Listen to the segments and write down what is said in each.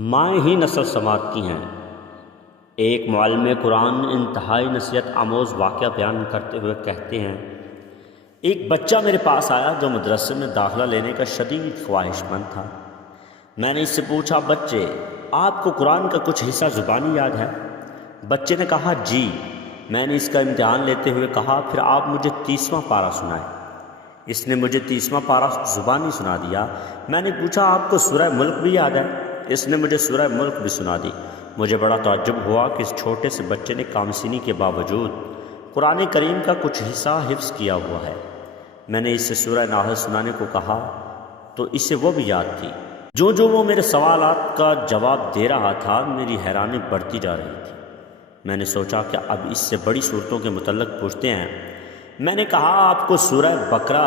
مائیں ہی نسل سنوارتی ہیں۔ ایک معلم قرآن انتہائی نصیحت آموز واقعہ بیان کرتے ہوئے کہتے ہیں، ایک بچہ میرے پاس آیا جو مدرسے میں داخلہ لینے کا شدید خواہش مند تھا۔ میں نے اس سے پوچھا، بچے آپ کو قرآن کا کچھ حصہ زبانی یاد ہے؟ بچے نے کہا جی۔ میں نے اس کا امتحان لیتے ہوئے کہا، پھر آپ مجھے 30واں پارہ سنائیں۔ اس نے مجھے 30واں پارہ زبانی سنا دیا۔ میں نے پوچھا، آپ کو سورہ ملک بھی یاد ہے؟ اس نے مجھے سورہ ملک بھی سنا دی۔ مجھے بڑا تعجب ہوا کہ اس چھوٹے سے بچے نے کامسنی کے باوجود قرآن کریم کا کچھ حصہ حفظ کیا ہوا ہے۔ میں نے اس سے سورہ نحل سنانے کو کہا تو اسے وہ بھی یاد تھی۔ جو وہ میرے سوالات کا جواب دے رہا تھا، میری حیرانی بڑھتی جا رہی تھی۔ میں نے سوچا کہ اب اس سے بڑی صورتوں کے متعلق پوچھتے ہیں۔ میں نے کہا، آپ کو سورہ بقرہ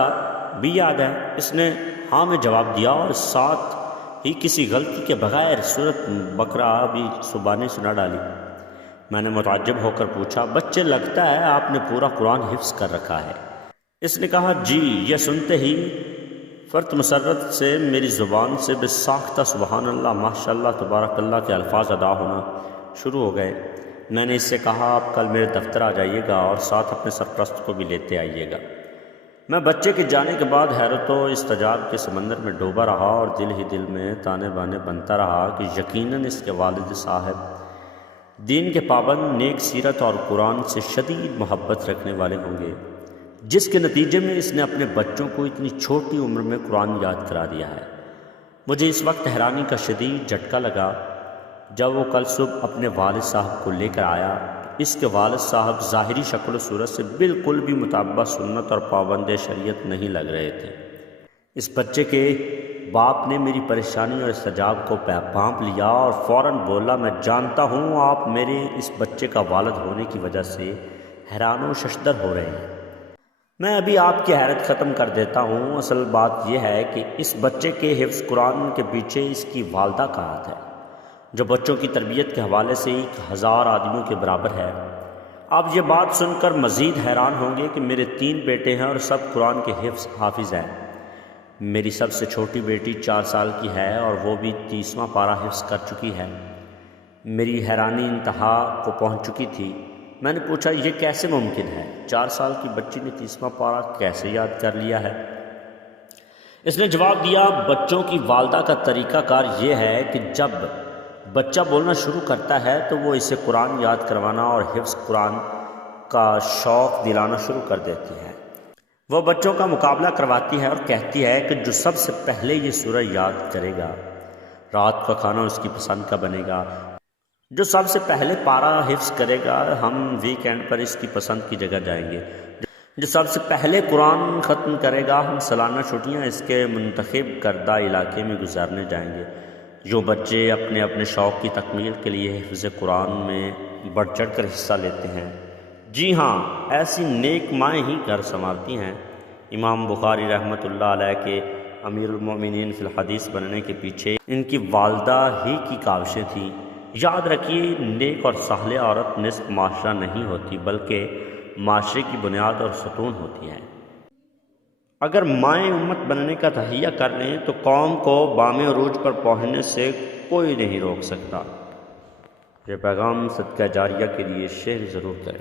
بھی یاد ہے؟ اس نے ہاں میں جواب دیا اور ساتھ ہی کسی غلطی کے بغیر سورۃ بقرہ بھی زبانی سنا ڈالی۔ میں نے متعجب ہو کر پوچھا، بچے لگتا ہے آپ نے پورا قرآن حفظ کر رکھا ہے۔ اس نے کہا جی۔ یہ سنتے ہی فرت مسرت سے میری زبان سے بے ساختہ سبحان اللہ، ماشاء اللہ، تبارک اللہ کے الفاظ ادا ہونا شروع ہو گئے۔ میں نے اس سے کہا، آپ کل میرے دفتر آ جائیے گا اور ساتھ اپنے سرپرست کو بھی لیتے آئیے گا۔ میں بچے کے جانے کے بعد حیرت و استعجاب کے سمندر میں ڈوبا رہا اور دل ہی دل میں تانے بانے بنتا رہا کہ یقیناً اس کے والد صاحب دین کے پابند، نیک سیرت اور قرآن سے شدید محبت رکھنے والے ہوں گے، جس کے نتیجے میں اس نے اپنے بچوں کو اتنی چھوٹی عمر میں قرآن یاد کرا دیا ہے۔ مجھے اس وقت حیرانی کا شدید جھٹکا لگا جب وہ کل صبح اپنے والد صاحب کو لے کر آیا۔ اس کے والد صاحب ظاہری شکل و صورت سے بالکل بھی مطابقہ سنت اور پابند شریعت نہیں لگ رہے تھے۔ اس بچے کے باپ نے میری پریشانی اور استعجاب کو بھانپ لیا اور فوراً بولا، میں جانتا ہوں آپ میرے اس بچے کا والد ہونے کی وجہ سے حیران و ششدر ہو رہے ہیں۔ میں ابھی آپ کی حیرت ختم کر دیتا ہوں۔ اصل بات یہ ہے کہ اس بچے کے حفظ قرآن کے پیچھے اس کی والدہ کا ہاتھ ہے، جو بچوں کی تربیت کے حوالے سے 1000 آدمیوں کے برابر ہے۔ آپ یہ بات سن کر مزید حیران ہوں گے کہ میرے 3 بیٹے ہیں اور سب قرآن کے حافظ ہیں۔ میری سب سے چھوٹی بیٹی 4 سال کی ہے اور وہ بھی 30واں پارہ حفظ کر چکی ہے۔ میری حیرانی انتہا کو پہنچ چکی تھی۔ میں نے پوچھا، یہ کیسے ممکن ہے؟ 4 سال کی بچی نے 30واں پارہ کیسے یاد کر لیا ہے؟ اس نے جواب دیا، بچوں کی والدہ کا طریقہ کار یہ ہے کہ جب بچہ بولنا شروع کرتا ہے تو وہ اسے قرآن یاد کروانا اور حفظ قرآن کا شوق دلانا شروع کر دیتی ہے۔ وہ بچوں کا مقابلہ کرواتی ہے اور کہتی ہے کہ جو سب سے پہلے یہ سورہ یاد کرے گا، رات کا کھانا اس کی پسند کا بنے گا۔ جو سب سے پہلے پارہ حفظ کرے گا، ہم ویکینڈ پر اس کی پسند کی جگہ جائیں گے۔ جو سب سے پہلے قرآن ختم کرے گا، ہم سالانہ چھٹیاں اس کے منتخب کردہ علاقے میں گزارنے جائیں گے۔ جو بچے اپنے اپنے شوق کی تکمیل کے لیے حفظ قرآن میں بڑھ چڑھ کر حصہ لیتے ہیں، جی ہاں، ایسی نیک مائیں ہی گھر سنوارتی ہیں۔ امام بخاری رحمۃ اللہ علیہ کے امیر المومنین فی الحدیث بننے کے پیچھے ان کی والدہ ہی کی کاوشیں تھیں۔ یاد رکھیے، نیک اور صالح عورت نصف معاشرہ نہیں ہوتی، بلکہ معاشرے کی بنیاد اور ستون ہوتی ہے۔ اگر مائیں امت بننے کا تہیہ کر لیں تو قوم کو بام عروج پر پہنچنے سے کوئی نہیں روک سکتا۔ یہ پیغام صدقہ جاریہ کے لیے شیئر ضرور کریں۔